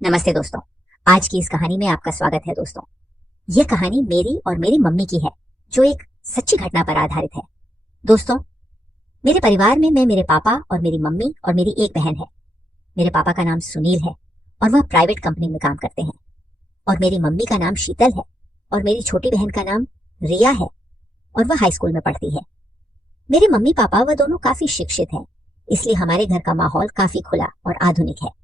नमस्ते दोस्तों। आज की इस कहानी में आपका स्वागत है दोस्तों। यह कहानी मेरी और मेरी मम्मी की है, जो एक सच्ची घटना पर आधारित है। दोस्तों, मेरे परिवार में मैं, मेरे पापा और मेरी मम्मी और मेरी एक बहन है। मेरे पापा का नाम सुनील है और वह प्राइवेट कंपनी में काम करते हैं। और मेरी मम्मी का नाम शीतल है और मेरी छोटी बहन का नाम रिया है और वह हाई स्कूल में पढ़ती है। मेरे मम्मी पापा वह दोनों काफी शिक्षित हैं, इसलिए हमारे घर का माहौल काफी खुला और आधुनिक है।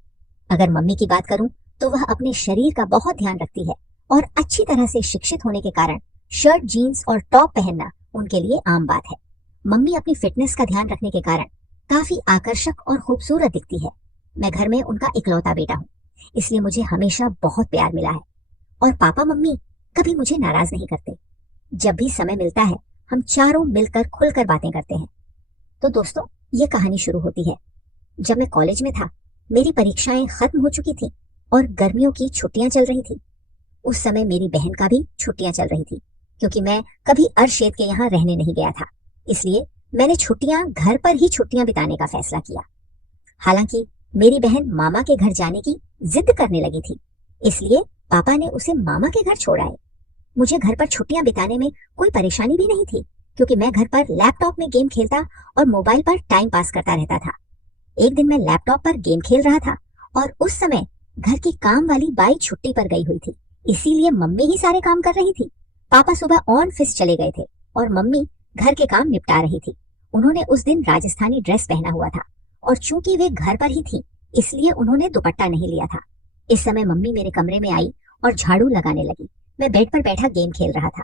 अगर मम्मी की बात करूं तो वह अपने शरीर का बहुत ध्यान रखती है और अच्छी तरह से शिक्षित होने के कारण शर्ट, जीन्स और टॉप पहनना उनके लिए आम बात है। मम्मी अपनी फिटनेस का ध्यान रखने के कारण काफी आकर्षक और खूबसूरत दिखती है। मैं घर में उनका इकलौता बेटा हूँ, इसलिए मुझे हमेशा बहुत प्यार मिला है। और पापा मम्मी कभी मुझे नाराज नहीं करते। जब भी समय मिलता है हम चारों मिलकर खुलकर बातें करते हैं। तो दोस्तों, ये कहानी शुरू होती है जब मैं कॉलेज में था। मेरी परीक्षाएं खत्म हो चुकी थी और गर्मियों की छुट्टियां चल रही थी। उस समय मेरी बहन का भी छुट्टियां चल रही थी, क्योंकि मैं कभी अर्शेद के यहाँ रहने नहीं गया था। इसलिए मैंने छुट्टियां घर पर ही छुट्टियां बिताने का फैसला किया। हालांकि मेरी बहन मामा के घर जाने की जिद करने लगी थी, इसलिए पापा ने उसे मामा के घर छोड़ आए। मुझे घर पर छुट्टियां बिताने में कोई परेशानी भी नहीं थी, क्योंकि मैं घर पर लैपटॉप में गेम खेलता और मोबाइल पर टाइम पास करता रहता था। एक दिन मैं लैपटॉप पर गेम खेल रहा था और उस समय घर की काम वाली बाई छुट्टी पर गई हुई थी, इसीलिए मम्मी ही सारे काम कर रही थी। पापा सुबह ऑफिस चले गए थे और मम्मी घर के काम निपटा रही थी। उन्होंने उस दिन राजस्थानी ड्रेस पहना हुआ था और चूंकि वे घर पर ही थी, इसलिए उन्होंने दुपट्टा नहीं लिया था। इस समय मम्मी मेरे कमरे में आई और झाड़ू लगाने लगी। मैं बेड पर बैठा गेम खेल रहा था।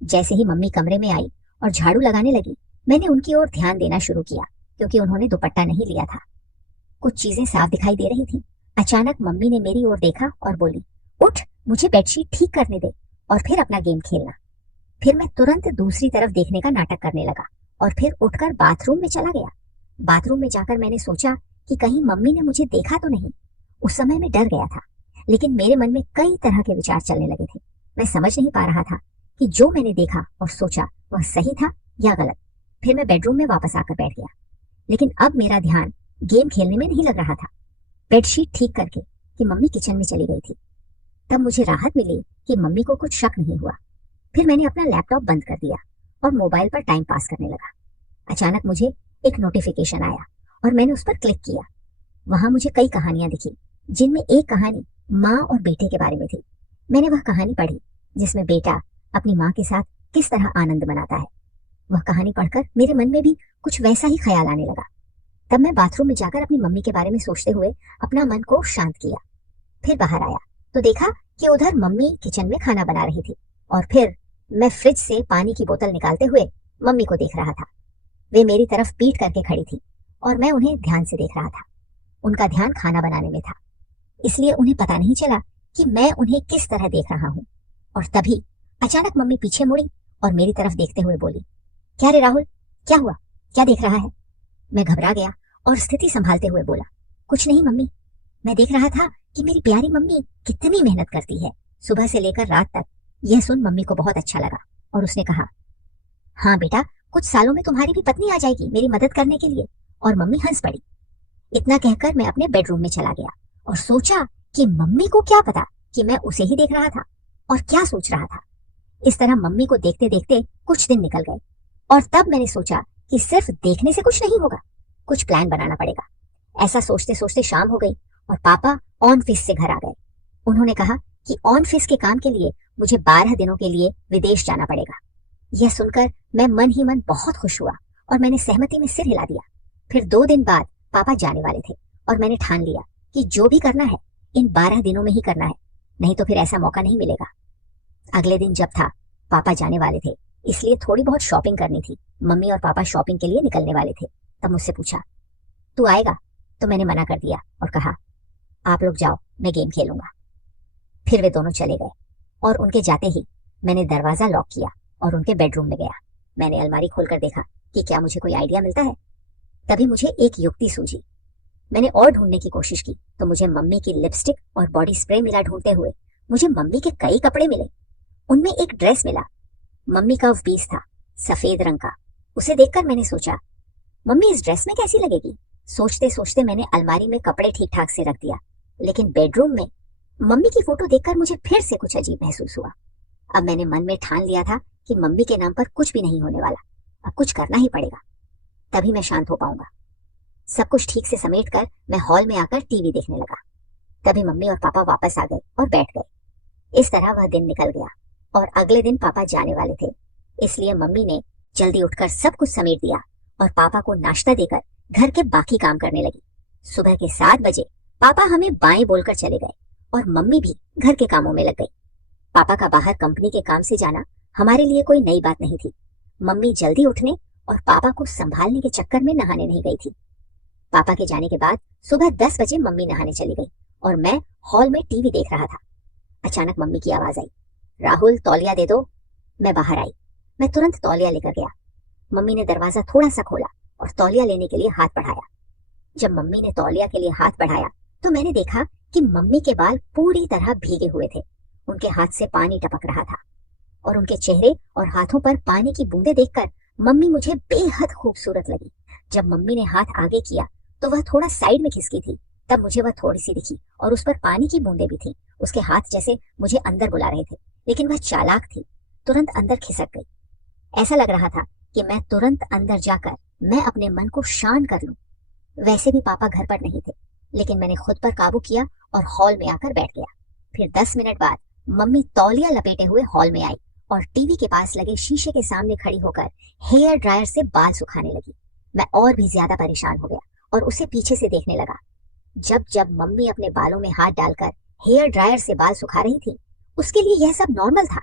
जैसे ही मम्मी कमरे में आई और झाड़ू लगाने लगी, मैंने उनकी ओर ध्यान देना शुरू किया, क्योंकि उन्होंने दुपट्टा नहीं लिया था। कुछ चीजें साफ दिखाई दे रही थी। अचानक मम्मी ने मेरी ओर देखा और बोली, उठ, मुझे बेडशीट ठीक करने दे और फिर अपना गेम खेलना। फिर मैं तुरंत दूसरी तरफ देखने का नाटक करने लगा और फिर उठकर बाथरूम में चला गया। बाथरूम में जाकर मैंने सोचा कि कहीं मम्मी ने मुझे देखा तो नहीं। उस समय मैं डर गया था, लेकिन मेरे मन में कई तरह के विचार चलने लगे थे। मैं समझ नहीं पा रहा था कि जो मैंने देखा और सोचा वह सही था या गलत। फिर मैं बेडरूम में वापस आकर बैठ गया, लेकिन अब मेरा ध्यान गेम खेलने में नहीं लग रहा था, बेडशीट ठीक करके कि मम्मी किचन में चली गई थी। तब मुझे राहत मिली कि मम्मी को कुछ शक नहीं हुआ। फिर मैंने अपना लैपटॉप बंद कर दिया और मोबाइल पर टाइम पास करने लगा। अचानक मुझे एक नोटिफिकेशन आया और मैंने उस पर क्लिक किया। वहां मुझे कई कहानियां दिखी, जिनमें एक कहानी माँ और बेटे के बारे में थी। मैंने वह कहानी पढ़ी जिसमें बेटा अपनी माँ के साथ किस तरह आनंद मनाता है। वह कहानी पढ़कर मेरे मन में भी कुछ वैसा ही ख्याल आने लगा। तब मैं बाथरूम में जाकर अपनी मम्मी के बारे में सोचते हुए अपना मन को शांत किया। फिर बाहर आया तो देखा कि उधर मम्मी किचन में खाना बना रही थी और फिर मैं फ्रिज से पानी की बोतल निकालते हुए मम्मी को देख रहा था। वे मेरी तरफ पीठ करके खड़ी थी और मैं उन्हें ध्यान से देख रहा था। उनका ध्यान खाना बनाने में था, इसलिए उन्हें पता नहीं चला कि मैं उन्हें किस तरह देख रहा हूँ। और तभी अचानक मम्मी पीछे मुड़ी और मेरी तरफ देखते हुए बोली, क्या रे राहुल, क्या हुआ, क्या देख रहा है? मैं घबरा गया और स्थिति संभालते हुए बोला, कुछ नहीं मम्मी, मैं देख रहा था कि मेरी प्यारी मम्मी कितनी मेहनत करती है सुबह से लेकर रात तक। यह सुन मम्मी को बहुत अच्छा लगा और उसने कहा, हाँ बेटा, कुछ सालों में तुम्हारी भी पत्नी आ जाएगी मेरी मदद करने के लिए। और मम्मी हंस पड़ी। इतना कहकर मैं अपने बेडरूम में चला गया और सोचा कि मम्मी को क्या पता कि मैं उसे ही देख रहा था और क्या सोच रहा था। इस तरह मम्मी को देखते देखते कुछ दिन निकल गए और तब मैंने सोचा कि सिर्फ देखने से कुछ नहीं होगा, कुछ प्लान बनाना पड़ेगा। ऐसा सोचते सोचते शाम हो गई और पापा ऑफिस से घर आ गए। उन्होंने कहा कि ऑफिस के काम के लिए मुझे 12 दिनों के लिए विदेश जाना पड़ेगा। यह सुनकर मैं मन ही मन बहुत खुश हुआ और मैंने सहमति में सिर हिला दिया। फिर 2 दिन बाद पापा जाने वाले थे और मैंने ठान लिया कि जो भी करना है इन 12 दिनों में ही करना है, नहीं तो फिर ऐसा मौका नहीं मिलेगा। अगले दिन जब था, पापा जाने वाले थे, इसलिए थोड़ी बहुत शॉपिंग करनी थी। मम्मी और पापा शॉपिंग के लिए निकलने वाले थे। तब मुझसे पूछा, तू आएगा? तो मैंने मना कर दिया और कहा, आप लोग जाओ, मैं गेम खेलूंगा। फिर वे दोनों चले गए और उनके जाते ही मैंने दरवाजा लॉक किया और उनके बेडरूम में गया। मैंने अलमारी खोलकर देखा कि क्या मुझे कोई आइडिया मिलता है। तभी मुझे एक युक्ति सूझी। मैंने और ढूंढने की कोशिश की तो मुझे मम्मी की लिपस्टिक और बॉडी स्प्रे मिला। ढूंढते हुए मुझे मम्मी के कई कपड़े मिले। उनमें एक ड्रेस मिला। मम्मी का पीस था, सफेद रंग का। उसे देखकर मैंने सोचा, मम्मी इस ड्रेस में कैसी लगेगी। सोचते सोचते मैंने अलमारी में कपड़े ठीक ठाक से रख दिया, लेकिन बेडरूम में मम्मी की फोटो देखकर मुझे फिर से कुछ अजीब महसूस हुआ। अब मैंने मन में ठान लिया था कि मम्मी के नाम पर कुछ भी नहीं होने वाला, अब कुछ करना ही पड़ेगा, तभी मैं शांत हो पाऊंगा। सब कुछ ठीक से समेट कर मैं हॉल में आकर टीवी देखने लगा। तभी मम्मी और पापा वापस आ गए और बैठ गए। इस तरह वह दिन निकल गया और अगले दिन पापा जाने वाले थे, इसलिए मम्मी ने जल्दी उठकर सब कुछ समेट दिया और पापा को नाश्ता देकर घर के बाकी काम करने लगी। सुबह के 7 बजे पापा हमें बाएं बोलकर चले गए और मम्मी भी घर के कामों में लग गई। पापा का बाहर कंपनी के काम से जाना हमारे लिए कोई नई बात नहीं थी। मम्मी जल्दी उठने और पापा को संभालने के चक्कर में नहाने नहीं गई थी। पापा के जाने के बाद सुबह 10 बजे मम्मी नहाने चली गई और मैं हॉल में टीवी देख रहा था। अचानक मम्मी की आवाज आई, राहुल तौलिया दे दो। मैं बाहर आई। मैं तुरंत तौलिया लेकर गया। मम्मी ने दरवाजा थोड़ा सा खोला और तौलिया लेने के लिए हाथ बढ़ाया। जब मम्मी ने तौलिया के लिए हाथ बढ़ाया तो मैंने देखा कि मम्मी के बाल पूरी तरह भीगे हुए थे। उनके हाथ से पानी टपक रहा था और उनके चेहरे और हाथों पर पानी की बूंदें देखकर मम्मी मुझे बेहद खूबसूरत लगी। जब मम्मी ने हाथ आगे किया तो वह थोड़ा साइड में खिसकी थी, तब मुझे वह थोड़ी सी दिखी और उस पर पानी की बूंदें भी थी। उसके हाथ जैसे मुझे अंदर बुला रहे थे, लेकिन वह चालाक थी, तुरंत अंदर खिसक गई। ऐसा लग रहा था कि मैं तुरंत अंदर जाकर मैं अपने मन को शांत कर लूं। वैसे भी पापा घर पर नहीं थे, लेकिन मैंने खुद पर काबू किया और हॉल में आकर बैठ गया। फिर 10 मिनट बाद मम्मी तौलिया लपेटे हुए हॉल में आई और टीवी के पास लगे शीशे के सामने खड़ी होकर हेयर ड्रायर से बाल सुखाने लगी। मैं और भी ज्यादा परेशान हो गया और उसे पीछे से देखने लगा। जब जब मम्मी अपने बालों में हाथ डालकर हेयर ड्रायर से बाल सुखा रही थी, उसके लिए यह सब नॉर्मल था,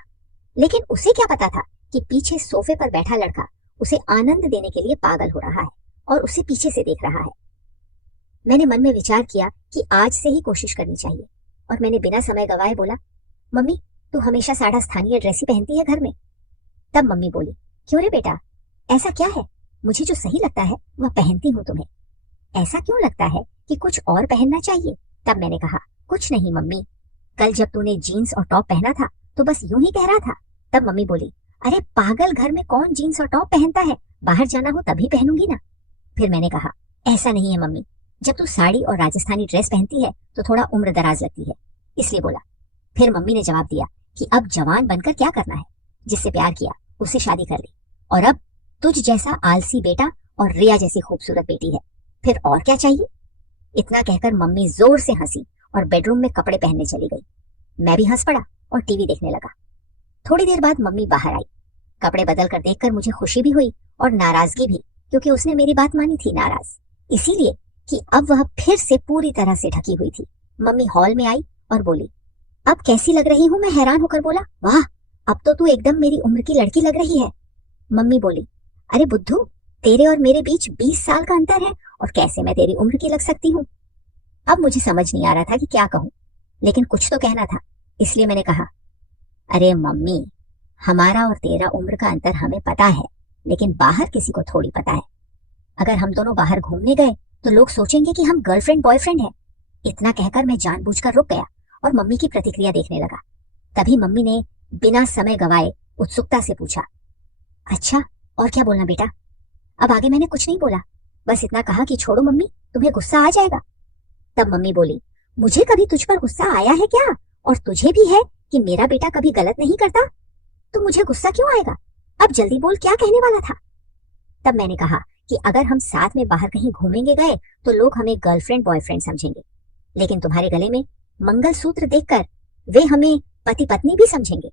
लेकिन उसे क्या पता था कि पीछे सोफे पर बैठा लड़का उसे आनंद देने के लिए पागल हो रहा है और उसे पीछे से देख रहा है। मैंने मन में विचार किया कि आज से ही कोशिश करनी चाहिए और मैंने बिना समय गवाए बोला, मम्मी तू हमेशा साड़ा स्थानीय ड्रेस ही पहनती है घर में। तब मम्मी बोली, क्यों रे बेटा, ऐसा क्या है? मुझे जो सही लगता है वह पहनती हूँ, तुम्हें ऐसा क्यों लगता है कि कुछ और पहनना चाहिए? तब मैंने कहा, कुछ नहीं मम्मी, कल जब तूने जीन्स और टॉप पहना था तो बस यूं ही कह रहा था। तब मम्मी बोली, अरे पागल, घर में कौन जीन्स और टॉप पहनता है, बाहर जाना हो तभी पहनूंगी ना। फिर मैंने कहा, ऐसा नहीं है मम्मी, जब तू साड़ी और राजस्थानी ड्रेस पहनती है तो थोड़ा उम्र दराज लगती है, इसलिए बोला। फिर मम्मी ने जवाब दिया कि अब जवान बनकर क्या करना है, जिससे प्यार किया उससे शादी कर ली, और अब तुझ जैसा आलसी बेटा और रिया जैसी खूबसूरत बेटी है, फिर और क्या चाहिए। इतना कहकर मम्मी जोर से हंसी और बेडरूम में कपड़े पहनने चली गई। मैं भी हंस पड़ा और टीवी देखने लगा। थोड़ी देर बाद मम्मी बाहर आई। कपड़े बदल कर देखकर मुझे खुशी भी हुई और नाराजगी भी, क्योंकि उसने मेरी बात मानी थी, नाराज इसीलिए कि अब वह फिर से पूरी तरह से ढकी हुई थी। मम्मी हॉल में आई और बोली, अब कैसी लग रही हूँ? मैं हैरान होकर बोला, वाह, अब तो तू एकदम मेरी उम्र की लड़की लग रही है। मम्मी बोली, अरे बुद्धू, तेरे और मेरे बीच 20 साल का अंतर है और कैसे मैं तेरी उम्र की लग सकती हूँ। अब मुझे समझ नहीं आ रहा था कि क्या कहूँ, लेकिन कुछ तो कहना था, इसलिए मैंने कहा, अरे मम्मी, हमारा और तेरा उम्र का अंतर हमें पता है, लेकिन बाहर किसी को थोड़ी पता है। अगर हम दोनों बाहर घूमने गए तो लोग सोचेंगे कि हम गर्लफ्रेंड बॉयफ्रेंड हैं। इतना कहकर मैं जानबूझकर रुक गया और मम्मी की प्रतिक्रिया देखने लगा। तभी मम्मी ने बिना समय गवाए उत्सुकता से पूछा, अच्छा और क्या बोलना बेटा? अब आगे मैंने कुछ नहीं बोला, बस इतना कहा कि छोड़ो मम्मी, तुम्हें गुस्सा आ जाएगा। तब मम्मी बोली, मुझे कभी तुझ पर गुस्सा आया है क्या? और तुझे भी है कि मेरा बेटा कभी गलत नहीं करता, तो मुझे गुस्सा क्यों आएगा? अब जल्दी बोल, क्या कहने वाला था? तब मैंने कहा कि अगर हम साथ में बाहर कहीं घूमेंगे गए तो लोग हमें गर्लफ्रेंड बॉयफ्रेंड समझेंगे, लेकिन तुम्हारे गले में मंगलसूत्र देखकर वे हमें पति पत्नी भी समझेंगे।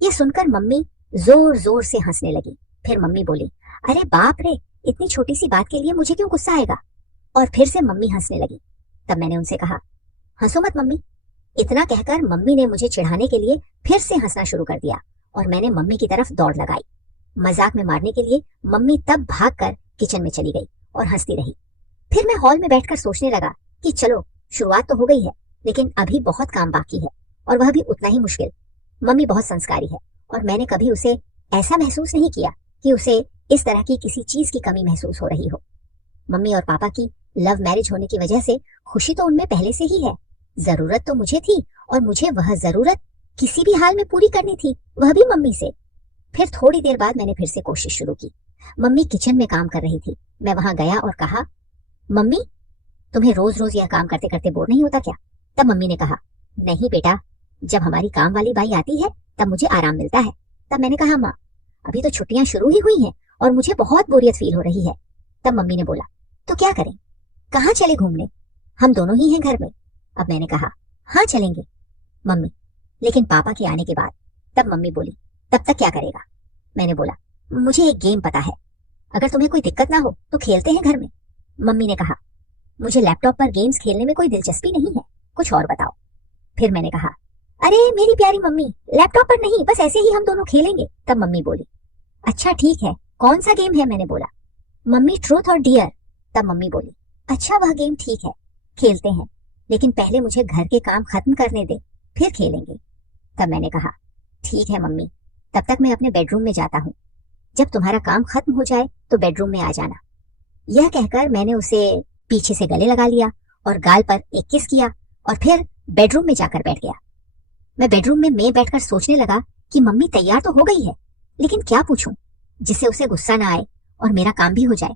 ये सुनकर मम्मी जोर जोर से हंसने लगी। फिर मम्मी बोली, अरे बाप रे, इतनी छोटी सी बात के लिए मुझे क्यों गुस्सा आएगा? और फिर से मम्मी हंसने लगी। तब मैंने उनसे कहा, हंसो मत मम्मी। इतना कहकर मम्मी ने मुझे चिढ़ाने के लिए फिर से हंसना शुरू कर दिया और मैंने मम्मी की तरफ दौड़ लगाई। मजाक में मारने के लिए मम्मी तब भागकर किचन में चली गई और हंसती रही। फिर मैं हॉल में बैठकर सोचने लगा कि चलो, शुरुआत तो हो गई है, लेकिन अभी बहुत काम बाकी है और वह भी उतना ही मुश्किल। मम्मी बहुत संस्कारी है और मैंने कभी उसे ऐसा महसूस नहीं किया कि उसे इस तरह की किसी चीज की कमी महसूस हो रही हो। मम्मी और पापा की लव मैरिज होने की वजह से खुशी तो उनमें पहले से ही है, जरूरत तो मुझे थी और मुझे वह जरूरत किसी भी हाल में पूरी करनी थी, वह भी मम्मी से। फिर थोड़ी देर बाद मैंने फिर से कोशिश शुरू की। मम्मी किचन में काम कर रही थी। मैं वहां गया और कहा, मम्मी, तुम्हें रोज रोज यह काम करते करते बोर नहीं होता क्या? तब मम्मी ने कहा, नहीं बेटा, जब हमारी काम वाली बाई आती है तब मुझे आराम मिलता है। तब मैंने कहा माँ, अभी तो छुट्टियां शुरू ही हुई हैं और मुझे बहुत बोरियत फील हो रही है। तब मम्मी ने बोला, तो क्या करें, कहाँ चले घूमने, हम दोनों ही हैं घर में। अब मैंने कहा, हाँ चलेंगे मम्मी, लेकिन पापा के आने के बाद। तब मम्मी बोली, तब तक क्या करेगा। मैंने बोला, मुझे एक गेम पता है, अगर तुम्हें कोई दिक्कत ना हो तो खेलते हैं घर में। मम्मी ने कहा, मुझे लैपटॉप पर गेम्स खेलने में कोई दिलचस्पी नहीं है, कुछ और बताओ। फिर मैंने कहा, अरे मेरी प्यारी मम्मी, लैपटॉप पर नहीं, बस ऐसे ही हम दोनों खेलेंगे। तब मम्मी बोली, अच्छा ठीक है, कौन सा गेम है। मैंने बोला, मम्मी ट्रूथ और डियर। तब मम्मी बोली, अच्छा वह गेम ठीक है, खेलते हैं, लेकिन पहले मुझे घर के काम खत्म करने दे, फिर खेलेंगे। तब मैंने कहा, ठीक है मम्मी, तब तक मैं अपने बेडरूम में जाता हूँ, जब तुम्हारा काम खत्म हो जाए तो बेडरूम में आ जाना। यह कहकर मैंने उसे पीछे से गले लगा लिया और गाल पर एक किस किया और फिर बेडरूम में जाकर बैठ गया। मैं बेडरूम में बैठकर सोचने लगा कि मम्मी तैयार तो हो गई है, लेकिन क्या पूछूं जिससे उसे गुस्सा ना आए और मेरा काम भी हो जाए।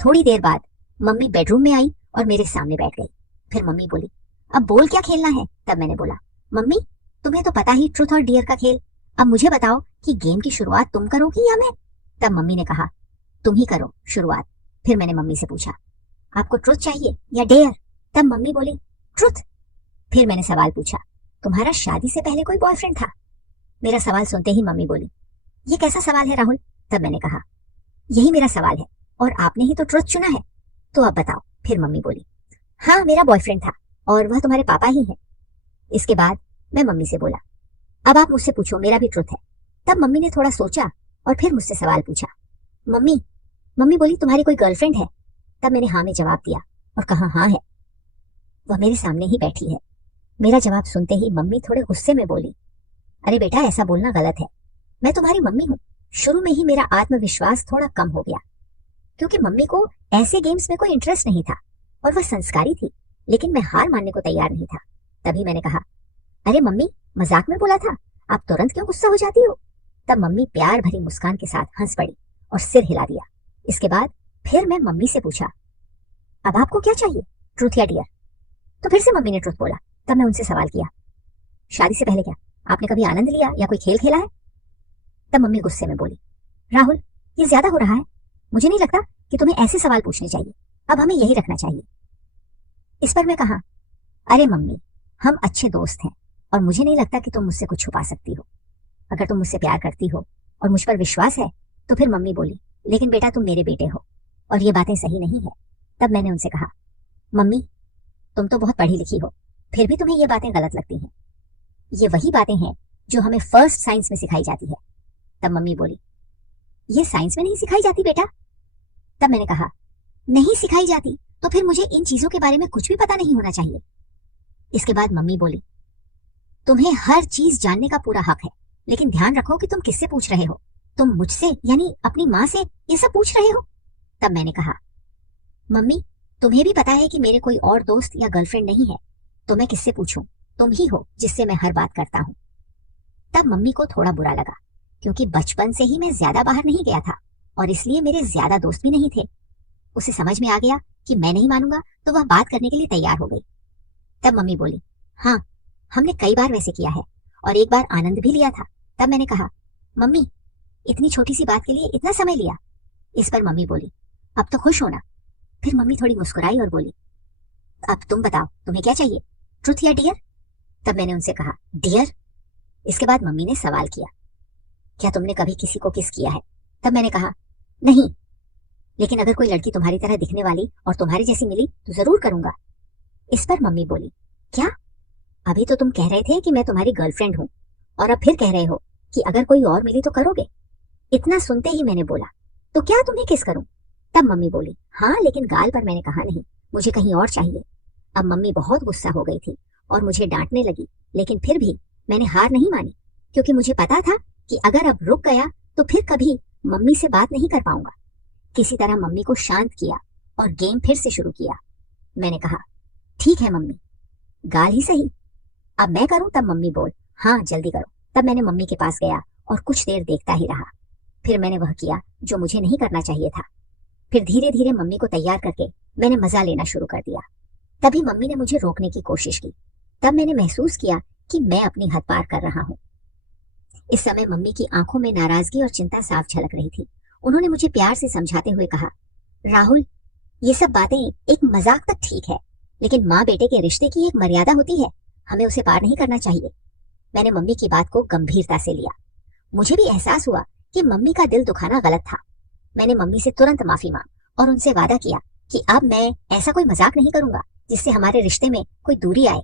थोड़ी देर बाद मम्मी बेडरूम में आई और मेरे सामने बैठ गई। फिर मम्मी बोली, अब बोल क्या खेलना है। तब मैंने बोला, मम्मी तुम्हें तो पता ही ट्रूथ और डियर का खेल, अब मुझे बताओ कि गेम की शुरुआत तुम करोगी या मैं। तब मम्मी ने कहा, तुम ही करो शुरुआत। फिर मैंने मम्मी से पूछा, आपको ट्रुथ चाहिए या डेयर। तब मम्मी बोली, ट्रुथ। फिर मैंने सवाल पूछा, तुम्हारा शादी से पहले कोई बॉयफ्रेंड था। मेरा सवाल सुनते ही मम्मी बोली, ये कैसा सवाल है राहुल। तब मैंने कहा, यही मेरा सवाल है और आपने ही तो ट्रुथ चुना है, तो अब बताओ। फिर मम्मी बोली, हाँ मेरा बॉयफ्रेंड था और वह तुम्हारे पापा ही है। इसके बाद मैं मम्मी से बोला, अब आप मुझसे पूछो, मेरा भी ट्रुथ है। तब मम्मी ने थोड़ा सोचा और फिर मुझसे सवाल पूछा, मम्मी बोली, तुम्हारी कोई गर्लफ्रेंड है। तब मैंने हाँ में जवाब दिया और कहा, हाँ है, वह मेरे सामने ही बैठी है। मेरा जवाब सुनते ही मम्मी थोड़े गुस्से में बोली, अरे बेटा ऐसा बोलना गलत है, मैं तुम्हारी मम्मी हूँ। शुरू में ही मेरा आत्मविश्वास थोड़ा कम हो गया, क्योंकि मम्मी को ऐसे गेम्स में कोई इंटरेस्ट नहीं था और वह संस्कारी थी, लेकिन मैं हार मानने को तैयार नहीं था। तभी मैंने कहा, अरे मम्मी मजाक में बोला था, आप तुरंत क्यों गुस्सा हो जाती हो। तब मम्मी प्यार भरी मुस्कान के साथ हंस पड़ी और सिर हिला दिया। इसके बाद फिर मैं मम्मी से पूछा, अब आपको क्या चाहिए, ट्रूथ या डियर। तो फिर से मम्मी ने ट्रूथ बोला। तब मैं उनसे सवाल किया, शादी से पहले क्या आपने कभी आनंद लिया या कोई खेल खेला है। तब मम्मी गुस्से में बोली, राहुल ये ज्यादा हो रहा है, मुझे नहीं लगता कि तुम्हें ऐसे सवाल पूछने चाहिए, अब हमें यही रखना चाहिए। इस पर मैं कहा, अरे मम्मी हम अच्छे दोस्त हैं और मुझे नहीं लगता कि तुम मुझसे कुछ छुपा सकती हो। अगर तुम मुझसे प्यार करती हो और मुझ पर विश्वास है तो फिर मम्मी बोली, लेकिन बेटा तुम मेरे बेटे हो और ये बातें सही नहीं है। तब मैंने उनसे कहा, मम्मी तुम तो बहुत पढ़ी लिखी हो, फिर भी तुम्हें ये बातें गलत लगती हैं। ये वही बातें हैं जो हमें फर्स्ट साइंस में सिखाई जाती है। तब मम्मी बोली, ये साइंस में नहीं सिखाई जाती बेटा। तब मैंने कहा, नहीं सिखाई जाती तो फिर मुझे इन चीजों के बारे में कुछ भी पता नहीं होना चाहिए। इसके बाद मम्मी बोली, तुम्हें हर चीज जानने का पूरा हक है, लेकिन ध्यान रखो कि तुम किससे पूछ रहे हो, तुम मुझसे यानी अपनी माँ से ये सब पूछ रहे हो। तब मैंने कहा, मम्मी तुम्हें भी पता है कि मेरे कोई और दोस्त या गर्लफ्रेंड नहीं है, तो मैं किससे पूछूं, तुम ही हो जिससे मैं हर बात करता हूँ। तब मम्मी को थोड़ा बुरा लगा, क्योंकि बचपन से ही मैं ज्यादा बाहर नहीं गया था और इसलिए मेरे ज्यादा दोस्त भी नहीं थे। उसे समझ में आ गया कि मैं नहीं मानूंगा तो वह बात करने के लिए तैयार हो गई। तब मम्मी बोली, हाँ हमने कई बार वैसे किया है और एक बार आनंद भी लिया था। तब मैंने कहा, मम्मी इतनी छोटी सी बात के लिए इतना समय लिया। इस पर मम्मी बोली, अब तो खुश होना। फिर मम्मी थोड़ी मुस्कुराई और बोली, अब तुम बताओ तुम्हें क्या चाहिए, ट्रुथ या डियर। तब मैंने उनसे कहा, डियर। इसके बाद मम्मी ने सवाल किया, क्या तुमने कभी किसी को किस किया है। तब मैंने कहा, नहीं, लेकिन अगर कोई लड़की तुम्हारी तरह दिखने वाली और तुम्हारी जैसी मिली तो जरूर करूंगा। इस पर मम्मी बोली, क्या, अभी तो तुम कह रहे थे कि मैं तुम्हारी गर्लफ्रेंड हूँ और अब फिर कह रहे हो कि अगर कोई और मिली तो करोगे। इतना सुनते ही मैंने बोला, तो क्या तुम्हें किस करूं। तब मम्मी बोली, हाँ लेकिन गाल पर। मैंने कहा, नहीं मुझे कहीं और चाहिए। अब मम्मी बहुत गुस्सा हो गई थी और मुझे डांटने लगी, लेकिन फिर भी मैंने हार नहीं मानी, क्योंकि मुझे पता था कि अगर अब रुक गया तो फिर कभी मम्मी से बात नहीं कर पाऊंगा। किसी तरह मम्मी को शांत किया और गेम फिर से शुरू किया। मैंने कहा, ठीक है मम्मी, गाल ही सही, अब मैं करूं। तब मम्मी बोल, हाँ जल्दी करो। तब मैंने मम्मी के पास गया और कुछ देर देखता ही रहा। फिर मैंने वह किया जो मुझे नहीं करना चाहिए था। फिर धीरे धीरे मम्मी को तैयार करके मैंने मजा लेना शुरू कर दिया। तभी मम्मी ने मुझे रोकने की कोशिश की, तब मैंने महसूस किया कि मैं अपनी हद पार कर रहा हूँ। इस समय मम्मी की आंखों में नाराजगी और चिंता साफ झलक रही थी। उन्होंने मुझे प्यार से समझाते हुए कहा, राहुल, ये सब बातें एक मजाक तक ठीक है, लेकिन माँ बेटे के रिश्ते की एक मर्यादा होती है, हमें उसे पार नहीं करना चाहिए। मैंने मम्मी की बात को गंभीरता से लिया। मुझे भी एहसास हुआ कि मम्मी का दिल दुखाना गलत था। मैंने मम्मी से तुरंत माफी मांग और उनसे वादा किया कि अब मैं ऐसा कोई मजाक नहीं करूंगा जिससे हमारे रिश्ते में कोई दूरी आए।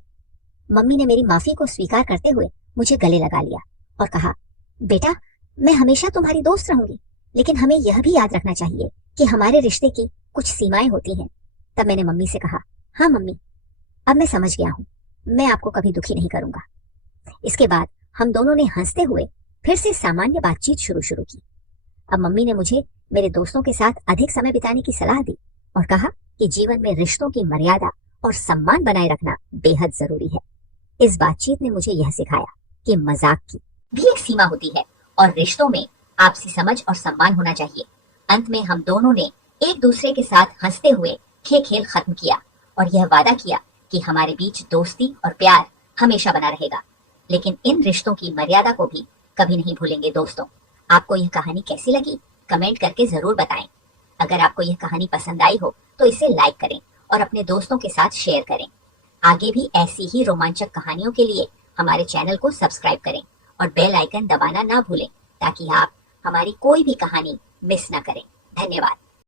मम्मी ने मेरी माफी को स्वीकार करते हुए मुझे गले लगा लिया और कहा, बेटा, मैं हमेशा तुम्हारी दोस्त रहूंगी, लेकिन हमें यह भी याद रखना चाहिए कि हमारे रिश्ते की कुछ सीमाएं होती हैं। तब मैंने मम्मी से कहा, हाँ मम्मी, अब मैं समझ गया हूँ, मैं आपको कभी दुखी नहीं करूंगा। इसके बाद हम दोनों ने हंसते हुए फिर से सामान्य बातचीत शुरू की। अब मम्मी ने मुझे मेरे दोस्तों के साथ अधिक समय बिताने की सलाह दी और कहा कि जीवन में रिश्तों की मर्यादा और सम्मान बनाए रखना बेहद जरूरी है। इस बातचीत ने मुझे यह सिखाया कि मजाक की भी एक सीमा होती है और रिश्तों में आपसी समझ और सम्मान होना चाहिए। अंत में हम दोनों ने एक दूसरे के साथ हंसते हुए खेल खत्म किया और यह वादा किया कि हमारे बीच दोस्ती और प्यार हमेशा बना रहेगा, लेकिन इन रिश्तों की मर्यादा को भी कभी नहीं भूलेंगे। दोस्तों, आपको यह कहानी कैसी लगी कमेंट करके जरूर बताएं। अगर आपको यह कहानी पसंद आई हो तो इसे लाइक करें और अपने दोस्तों के साथ शेयर करें। आगे भी ऐसी ही रोमांचक कहानियों के लिए हमारे चैनल को सब्सक्राइब करें और बेल आइकन दबाना ना भूलें ताकि आप हमारी कोई भी कहानी मिस ना करें। धन्यवाद।